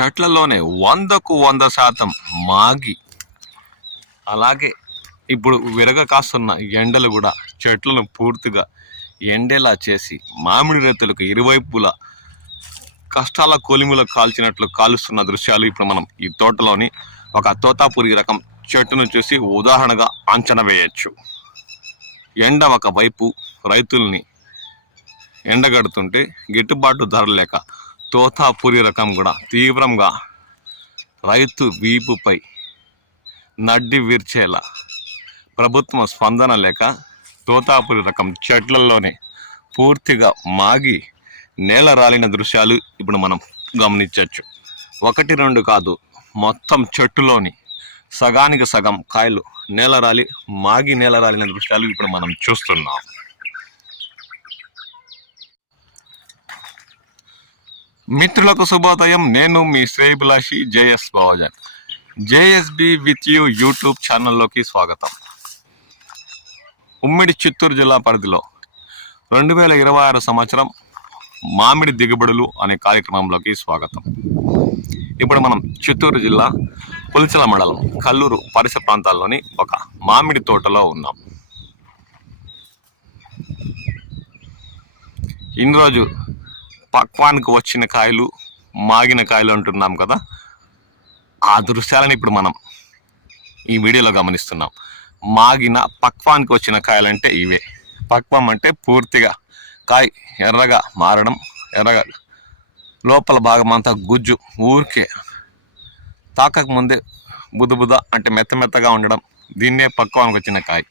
చెట్లలోనే 100% మాగి, అలాగే ఇప్పుడు విరగ కాస్తున్న ఎండలు కూడా చెట్లను పూర్తిగా ఎండేలా చేసి మామిడి రైతులకు ఇరువైపులా కష్టాల కొలిమిలో కాల్చినట్లు కాలుస్తున్న దృశ్యాలు ఇప్పుడు మనం ఈ తోటలోని ఒక తోతాపురి రకం చెట్టును చూసి ఉదాహరణగా అంచనా వేయచ్చు. ఎండ ఒకవైపు రైతుల్ని ఎండగడుతుంటే గిట్టుబాటు ధర లేక తోతాపురి రకం కూడా తీవ్రంగా రైతు వీపుపై నడ్డి విర్చేలా ప్రభుత్వం స్పందన లేక తోతాపురి రకం చెట్లలోనే పూర్తిగా మాగి నేల రాలిన దృశ్యాలు ఇప్పుడు మనం గమనించవచ్చు. 1-2 కాదు, మొత్తం చెట్టులోని సగానికి సగం కాయలు నేల రాలిన దృశ్యాలు ఇప్పుడు మనం చూస్తున్నాం. మిత్రులకు శుభోదయం. నేను మీ శ్రేయభిలాషి JS Bavajan. JSB with you YouTube ఛానల్లోకి స్వాగతం. ఉమ్మడి చిత్తూరు జిల్లా పరిధిలో 2026 సంవత్సరం మామిడి దిగుబడులు అనే కార్యక్రమంలోకి స్వాగతం. ఇప్పుడు మనం చిత్తూరు జిల్లా పులిచెల మండలం కల్లూరు పరిసర ప్రాంతాల్లోని ఒక మామిడి తోటలో ఉన్నాం. ఇన్నిరోజు పక్వానికి వచ్చిన కాయలు, మాగిన కాయలు అంటున్నాం కదా, ఆ దృశ్యాలను ఇప్పుడు మనం ఈ వీడియోలో గమనిస్తున్నాం. మాగిన పక్వానికి వచ్చిన కాయలంటే ఇవే. పక్వం అంటే పూర్తిగా కాయ ఎర్రగా మారడం, ఎర్రగా లోపల భాగం అంతా గుజ్జు ఊరికే తాకకముందే బుధ అంటే మెత్తగా ఉండడం, దీన్నే పక్వానికి వచ్చిన కాయ.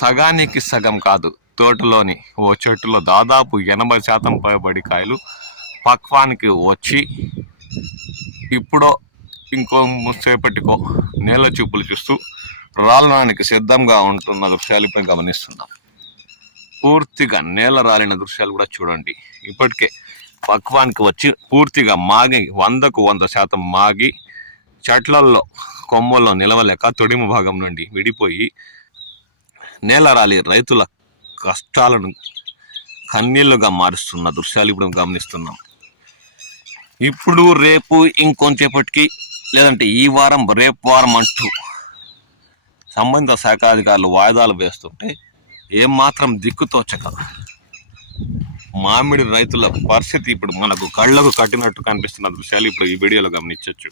సగానికి సగం కాదు, తోటలోని ఓ చెట్టులో దాదాపు 80% పైబడి కాయలు పక్వానికి వచ్చి ఇప్పుడో ఇంకో సేపటికో నేల చూపులు చూస్తూ రాలడానికి సిద్ధంగా ఉంటున్న దృశ్యాలు ఇప్పుడు గమనిస్తున్నాం. పూర్తిగా నేల రాలిన దృశ్యాలు కూడా చూడండి. ఇప్పటికే పక్వానికి వచ్చి పూర్తిగా మాగి 100% మాగి చెట్లల్లో కొమ్మల్లో నిలవలేక తొడిమ భాగం నుండి విడిపోయి నేల రాలి రైతుల కష్టాలను కన్నీళ్లుగా మారుస్తున్న దృశ్యాలు ఇప్పుడు గమనిస్తున్నాం. ఇప్పుడు రేపు ఇంకొంచేపటికి లేదంటే ఈ వారం రేపు వారం అంటూ సంబంధిత శాఖ అధికారులు వాయిదాలు వేస్తుంటే ఏమాత్రం దిక్కుతోచక మామిడి రైతుల పరిస్థితి ఇప్పుడు మనకు కళ్ళకు కట్టినట్టు కనిపిస్తున్న దృశ్యాలు ఇప్పుడు ఈ వీడియోలో గమనించవచ్చు.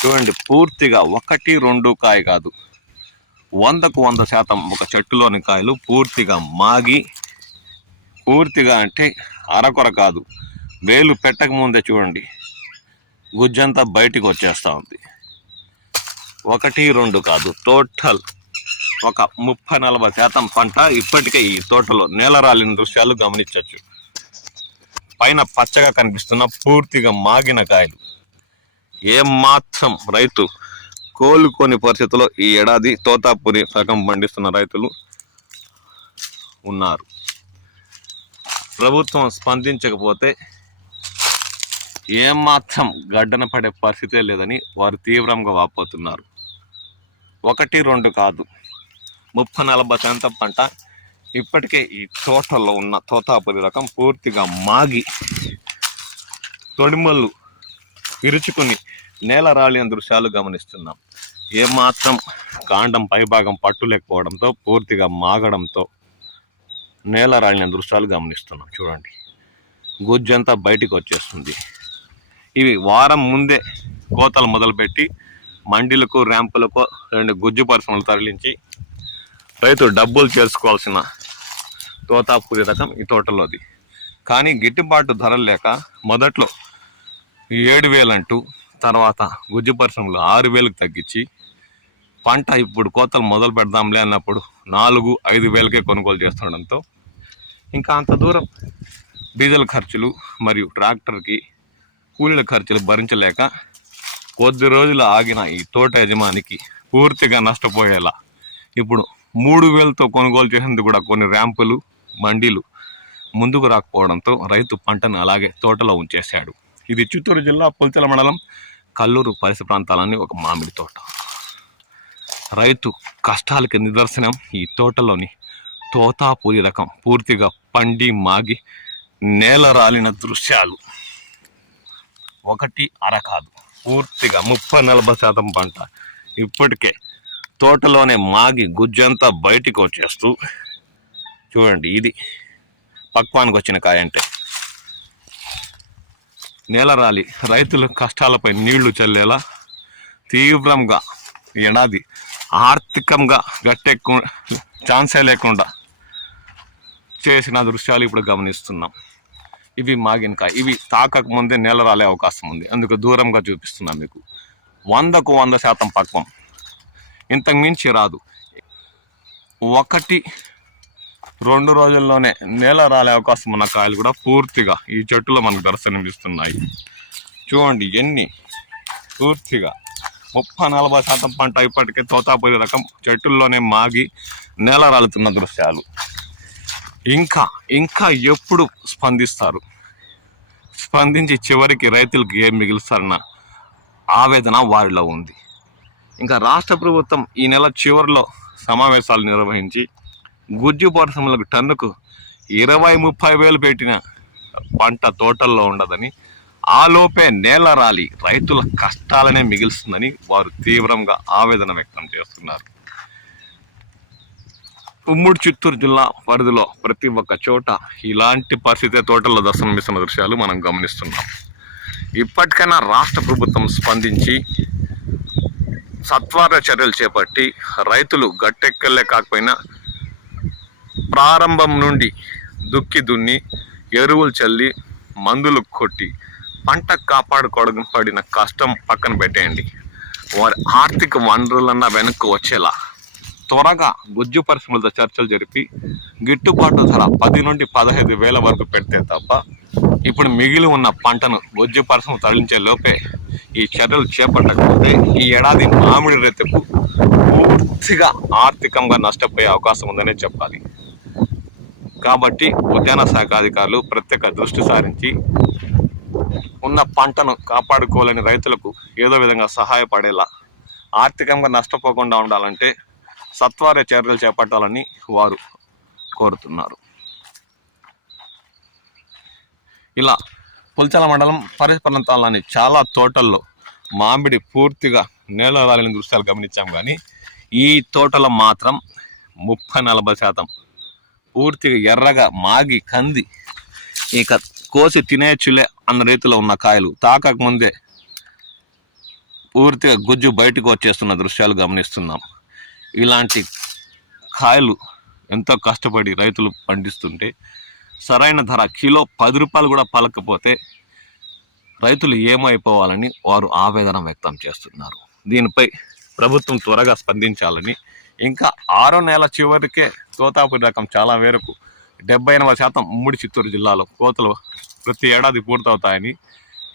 చూడండి, పూర్తిగా 1-2 కాయ కాదు, 100% ఒక చెట్టులోని కాయలు పూర్తిగా మాగి, పూర్తిగా అంటే అరకొర కాదు, వేలు పెట్టక ముందే చూడండి గుజ్జంతా బయటికి వచ్చేస్తూ ఉంది. 1-2 కాదు, టోటల్ ఒక 30-40% పంట ఇప్పటికే ఈ తోటలో నేల రాలిన దృశ్యాలు గమనించవచ్చు. పైన పచ్చగా కనిపిస్తున్న పూర్తిగా మాగిన కాయలు. ఏమాత్రం రైతు కోలుకొని పరిస్థితుల్లో ఈ ఏడాది తోతాపురి రకం పండిస్తున్న రైతులు ఉన్నారు. ప్రభుత్వం స్పందించకపోతే ఏమాత్రం గడ్డన పడే పరిస్థితే లేదని వారు తీవ్రంగా వాపోతున్నారు. 1-2 కాదు, 30-40% పంట ఇప్పటికే ఈ తోటలో ఉన్న తోతాపురి రకం పూర్తిగా మాగి తొడిమలు విరుచుకుని నేల రాలిన దృశ్యాలు గమనిస్తున్నాం. ఏమాత్రం కాండం పైభాగం పట్టు లేకపోవడంతో పూర్తిగా మాగడంతో నేల రాలిన దృశ్యాలు గమనిస్తున్నాం. చూడండి, గుజ్జంతా బయటికి వచ్చేస్తుంది. ఇవి వారం ముందే కోతలు మొదలుపెట్టి మండీలకు, ర్యాంపులకు 2 గుజ్జు పరిశ్రమలు తరలించి రైతు డబ్బులు చేసుకోవాల్సిన తోతాపురి రకం ఈ తోటలోది. కానీ గిట్టుబాటు ధరలు లేక మొదట్లో 7,000 అంటూ తర్వాత గుజ్జు పరిశ్రమలు 6,000కి తగ్గించి పంట ఇప్పుడు కోతలు మొదలు పెడదాంలే అన్నప్పుడు 4-5 వేలకే కొనుగోలు చేస్తుండడంతో ఇంకా అంత దూరం డీజిల్ ఖర్చులు మరియు ట్రాక్టర్కి కూలీల ఖర్చులు భరించలేక కొద్ది రోజులు ఆగిన ఈ తోట యజమానికి పూర్తిగా నష్టపోయేలా ఇప్పుడు 3,000తో కొనుగోలు చేసేందుకు కూడా కొన్ని ర్యాంపులు, మండీలు ముందుకు రాకపోవడంతో రైతు పంటను అలాగే తోటలో ఉంచేశాడు. ఇది చిత్తూరు జిల్లా పులిచెల మండలం కల్లూరు పరిసర ప్రాంతాలని ఒక మామిడి తోట. రైతు కష్టాలకి నిదర్శనం ఈ తోటలోని తోతాపురి రకం పూర్తిగా పండి మాగి నేల రాలిన దృశ్యాలు. ఒకటి అర కాదు, పూర్తిగా 30-40% పంట ఇప్పటికే తోటలోనే మాగి గుజ్జంతా బయటికి వచ్చేస్తూ చూడండి. ఇది పక్వానికి వచ్చిన కాయ అంటే. నేలరాలి రైతుల కష్టాలపై నీళ్లు చల్లేలా తీవ్రంగా ఏడాది ఆర్థికంగా గట్టెక్కు ఛాన్సే లేకుండా చేసిన దృశ్యాలు ఇప్పుడు గమనిస్తున్నాం. ఇవి మాగినకాయ, ఇవి తాకక ముందే నేల రాలే అవకాశం ఉంది, అందుకు దూరంగా చూపిస్తున్నాం మీకు. 100కు 100% పక్వం, ఇంతకు మించి రాదు. 1-2 రోజుల్లోనే నేల రాలే అవకాశం ఉన్న కాయలు కూడా పూర్తిగా ఈ చెట్టులో మనకు దర్శనమిస్తున్నాయి. చూడండి ఎన్ని, పూర్తిగా 30-40% పంట ఇప్పటికే తోతాపురి రకం చెట్టుల్లోనే మాగి నేల రాలుతున్న దృశ్యాలు. ఇంకా ఎప్పుడు స్పందిస్తారు, స్పందించి చివరికి రైతులకు ఏం మిగులుస్తారన్న ఆవేదన వారిలో ఉంది. ఇంకా రాష్ట్ర ప్రభుత్వం ఈ నెల చివరిలో సమావేశాలు నిర్వహించి గుజ్జు పరిశ్రమలకు టన్నుకు 20-30 వేలు పెట్టిన పంట తోటల్లో ఉండదని, ఆలోపే నేల రాలి రైతుల కష్టాలనే మిగులుస్తుందని వారు తీవ్రంగా ఆవేదన వ్యక్తం చేస్తున్నారు. ఉమ్మడి చిత్తూరు జిల్లా పరిధిలో ప్రతి ఒక్క చోట ఇలాంటి పరిస్థితి తోటల్లో దర్శనమిస్తున్న దృశ్యాలు మనం గమనిస్తున్నాం. ఇప్పటికైనా రాష్ట్ర ప్రభుత్వం స్పందించి సత్వర చర్యలు చేపట్టి రైతులు గట్టెక్కలే కాకపోయినా ప్రారంభం నుండి దుక్కి దున్ని ఎరువులు చల్లి మందులు కొట్టి పంట కాపాడుకోవడం పడిన కష్టం పక్కన పెట్టేయండి, వారి ఆర్థిక వనరులన్నా వెనక్కి వచ్చేలా త్వరగా గుజ్జు పరిశ్రమలతో చర్చలు జరిపి గిట్టుబాటు ధర 10 నుండి 15 వేల వరకు పెడితే తప్ప ఇప్పుడు మిగిలి ఉన్న పంటను గుజ్జు పరిశ్రమ తరలించే లోపే ఈ చర్యలు చేపట్టకపోతే ఈ ఏడాది మామిడి రైతుకు పూర్తిగా ఆర్థికంగా నష్టపోయే అవకాశం ఉందనే చెప్పాలి. కాబట్టి ఉద్యాన శాఖ అధికారులు ప్రత్యేక దృష్టి సారించి ఉన్న పంటను కాపాడుకోలేని రైతులకు ఏదో విధంగా సహాయపడేలా, ఆర్థికంగా నష్టపోకుండా ఉండాలంటే సత్వర చర్యలు చేపట్టాలని వారు కోరుతున్నారు. ఇలా పుల్చల మండలం పరిసర ప్రాంతాల్లోని చాలా తోటల్లో మామిడి పూర్తిగా నేల రాలిన దృశ్యాలు గమనించాం. కానీ ఈ తోటలో మాత్రం 30-40% పూర్తిగా ఎర్రగా మాగి కంది ఇక కోసి తినేచులే అన్న రీతిలో ఉన్న కాయలు తాకక ముందే పూర్తిగా గుజ్జు బయటకు వచ్చేస్తున్న దృశ్యాలు గమనిస్తున్నాం. ఇలాంటి కాయలు ఎంతో కష్టపడి రైతులు పండిస్తుంటే సరైన ధర కిలో 10 రూపాయలు కూడా పలకపోతే రైతులు ఏమైపోవాలని వారు ఆవేదన వ్యక్తం చేస్తున్నారు. దీనిపై ప్రభుత్వం త్వరగా స్పందించాలని, ఇంకా 6వ నెల చివరికే తోతాపురి రకం చాలా మేరకు 70-80% ఉమ్మడి చిత్తూరు జిల్లాలో కోతలు ప్రతి ఏడాది పూర్తవుతాయని,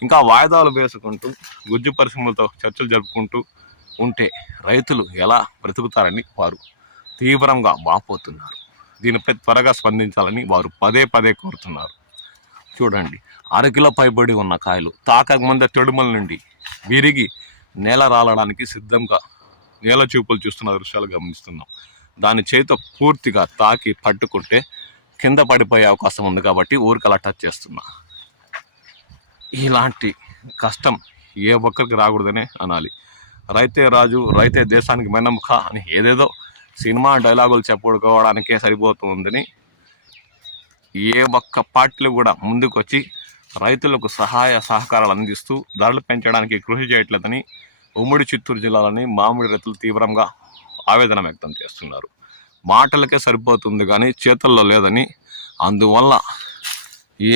ఇంకా వాయిదాలు వేసుకుంటూ గుజ్జు పరిశ్రమలతో చర్చలు జరుపుకుంటూ ఉంటే రైతులు ఎలా బ్రతుకుతారని వారు తీవ్రంగా వాపోతున్నారు. దీనిపై త్వరగా స్పందించాలని వారు పదే కోరుతున్నారు. చూడండి, 1/2 కిలో పైబడి ఉన్న కాయలు తాకక ముందే తొడుమల నుండి విరిగి నేల రాలడానికి సిద్ధంగా నేల చూపులు చూస్తున్న దృశ్యాలు గమనిస్తున్నాం. దాని చేతితో పూర్తిగా తాకి పట్టుకుంటే కింద పడిపోయే అవకాశం ఉంది కాబట్టి ఊరికలా టచ్ చేస్తున్నా. ఇలాంటి కష్టం ఏ ఒక్కరికి రాకూడదనే అనాలి. రైతే రాజు, రైతే దేశానికి వెన్నెముక అని ఏదేదో సినిమా డైలాగులు చెప్పుకోవడానికే సరిపోతుందని ఏ ఒక్క పార్టీలు కూడా ముందుకొచ్చి రైతులకు సహాయ సహకారాలు అందిస్తూ ధరలు పెంచడానికి కృషి చేయట్లేదని ఉమ్మడి చిత్తూరు జిల్లాలోని మామిడి రైతులు తీవ్రంగా ఆవేదన వ్యక్తం చేస్తున్నారు. మాటలకే సరిపోతుంది కానీ చేతుల్లో లేదని, అందువల్ల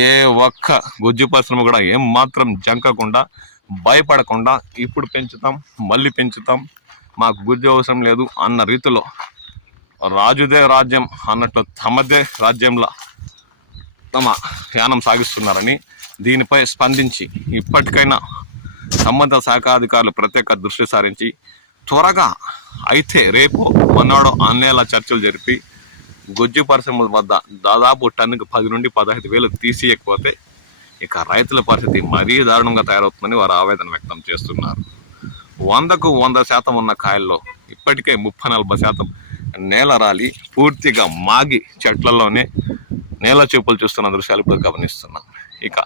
ఏ ఒక్క గుజ్జు పరిశ్రమ కూడా ఏం మాత్రం జంకకుండా భయపడకుండా ఇప్పుడు పెంచుతాం, మళ్ళీ పెంచుతాం, మాకు గుజ్జు అవసరం లేదు అన్న రీతిలో రాజుదే రాజ్యం అన్నట్లు తమదే రాజ్యంలో తమ యానం సాగిస్తున్నారని, దీనిపై స్పందించి ఇప్పటికైనా సంబంధిత శాఖ అధికారులు ప్రత్యేక దృష్టి సారించి త్వరగా అయితే రేపు మొన్నాడో అన్నేలా చర్చలు జరిపి గుజ్జు పరిశ్రమల వద్ద దాదాపు టన్నుకు 10 నుండి 15 వేలు తీసియకపోతే ఇక రైతుల పరిస్థితి మరీ దారుణంగా తయారవుతుందని వారు ఆవేదన వ్యక్తం చేస్తున్నారు. 100కు 100% ఉన్న కాయల్లో ఇప్పటికే 30-40% నేల రాలి పూర్తిగా మాగి చెట్లలోనే నేల చూపులు చూస్తున్న దృశ్యాలు ఇప్పుడు గమనిస్తున్నాం. ఇక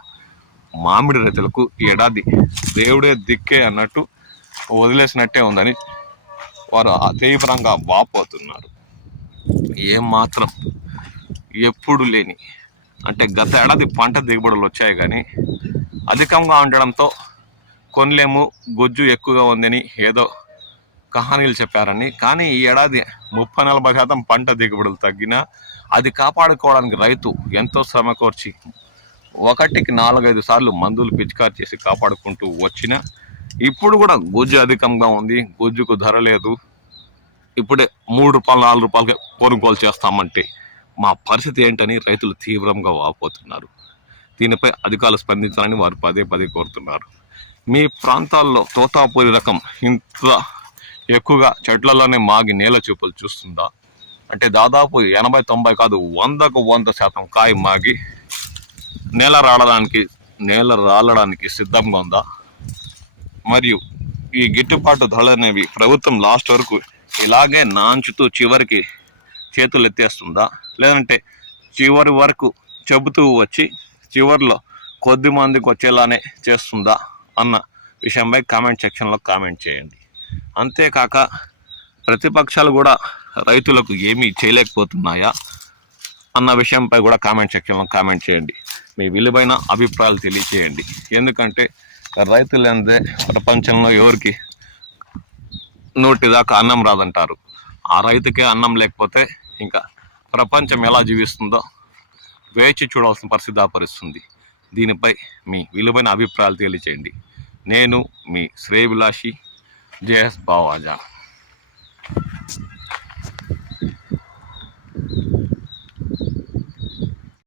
మామిడి రైతులకు ఈ ఏడాది దేవుడే దిక్కే అన్నట్టు వదిలేసినట్టే ఉందని వారు తీవ్రంగా వాపోతున్నారు. ఏమాత్రం ఎప్పుడు లేని అంటే గత ఏడాది పంట దిగుబడులు వచ్చాయి కానీ అధికంగా ఉండడంతో కొనలేము, గొజ్జు ఎక్కువగా ఉందని ఏదో కహానీలు చెప్పారని. కానీ ఈ ఏడాది 30-40% పంట దిగుబడులు తగ్గినా అది కాపాడుకోవడానికి రైతు ఎంతో శ్రమ కోర్చి 1-4-5 సార్లు మందులు పిచికారి చేసి కాపాడుకుంటూ వచ్చినా ఇప్పుడు కూడా గొజ్జు అధికంగా ఉంది, గొజ్జుకు ధర లేదు, ఇప్పుడే ₹3-4 కొనుగోలు చేస్తామంటే మా పరిస్థితి ఏంటని రైతులు తీవ్రంగా వాపోతున్నారు. దీనిపై అధికారులు స్పందించాలని వారు పదే కోరుతున్నారు. మీ ప్రాంతాల్లో తోతాపూరి రకం ఇంత ఎక్కువగా చెట్లలోనే మాగి నేల చూపులు చూస్తుందా? అంటే దాదాపు 80-90 కాదు 100% కాయ మాగి నేల రాలడానికి సిద్ధంగా ఉందా? మరియు ఈ గిట్టుబాటు ధరలు అనేవి ప్రభుత్వం లాస్ట్ వరకు ఇలాగే నాంచుతూ చివరికి చేతులు ఎత్తేస్తుందా, లేదంటే చివరి వరకు చెబుతూ వచ్చి చివరిలో కొద్ది మందికి వచ్చేలానే చేస్తుందా అన్న విషయంపై కామెంట్ సెక్షన్లో కామెంట్ చేయండి. అంతేకాక ప్రతిపక్షాలు కూడా రైతులకు ఏమీ చేయలేకపోతున్నాయా అన్న విషయంపై కూడా కామెంట్ సెక్షన్లో కామెంట్ చేయండి. మీ విలువైన అభిప్రాయాలు తెలియచేయండి. ఎందుకంటే రైతులు అంటే ప్రపంచంలో ఎవరికి నోటిదాకా అన్నం రాదంటారు. ఆ రైతుకే అన్నం లేకపోతే ఇంకా ప్రపంచం ఎలా జీవిస్తుందో వేచి చూడాల్సిన పరిస్థితి దాపరిస్తుంది. దీనిపై మీ విలువైన అభిప్రాయాలు తెలియచేయండి. నేను మీ శ్రేయభిలాషి జేఎస్ బావాజా.